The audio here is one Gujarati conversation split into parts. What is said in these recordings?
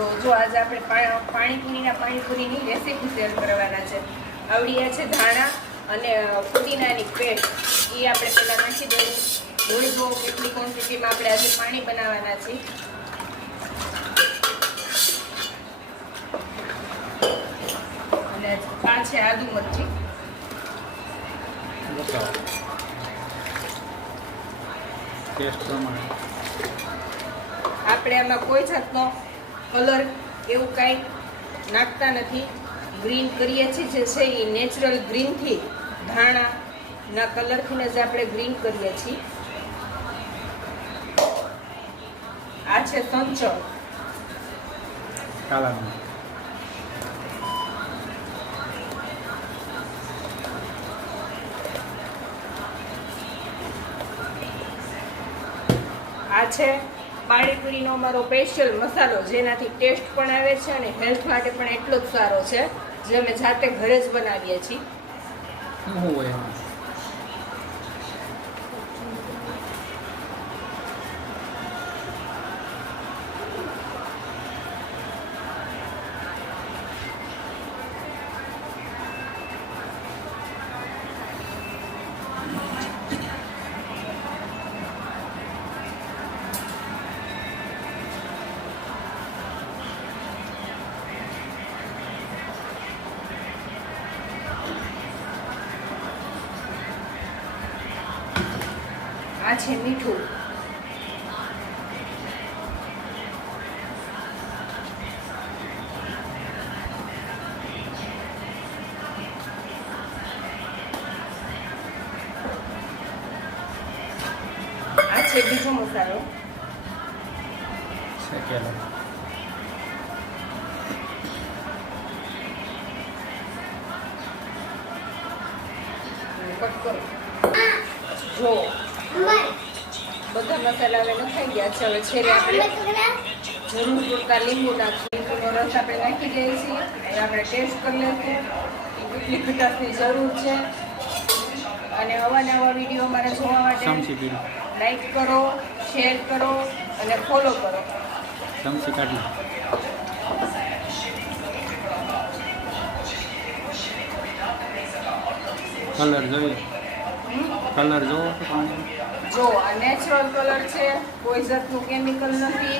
તો જો આજે આપણે પાણીપુરીની રેસીપી શેર કરવાના છે. આવડિયા છે ધાણા અને પુદીનાની પેસ્ટ, એ આપણે પહેલાં નાખી દઈએ. જોઈ જુઓ કેટલી ક્વોન્ટિટીમાં આપણે આજે પાણી બનાવવાના છીએ. અને આ છે આદુ મરચી. આપણે આમાં કોઈ જાતનો કલર એવું કાંઈ નાખતા નથી. ગ્રીન કરીએ છીએ જે છે એ નેચરલ ગ્રીનથી, ધાણાના કલરથી જ આપણે ગ્રીન કરીએ છીએ. આ છે સંચળ. આ છે પાણીપુરીનો અમારો સ્પેશિયલ મસાલો, જેનાથી ટેસ્ટ પણ આવે છે અને હેલ્થ માટે પણ એટલો જ સારો છે, જે અમે જાતે ઘરે જ બનાવીએ છીએ. આ છે મીઠું. આ છે બીજો મસાલો. કટ કરો. જો બધા મસાલા હવે નખાઈ ગયા છે. હવે છેલ્લે આપણે જરૂર પૂરતા લીંબુ નાખીએ. લીંબુનો રસ આપણે નાખી દઈએ છીએ. આપણે ટેસ્ટ કરી લઈશું કેટલી ખટાશની જરૂર છે. અને અવાનવા વિડીયો અમારા જોવા માટે લાઈક કરો, શેર કરો અને ફોલો કરો. ચમચી કાઢી કલર જોઈએ. કલર જોવો તો પાણી જો આ નેચરલ કલર છે, કોઈ જાતનું કેમિકલ નથી.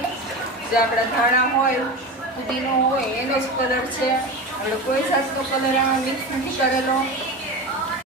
જે આપણા ધાણા હોય, પુદીનો હોય, એનો જ કલર છે. આપણે કોઈ જાતનો કલર આમાં મિક્સ નથી કરેલો.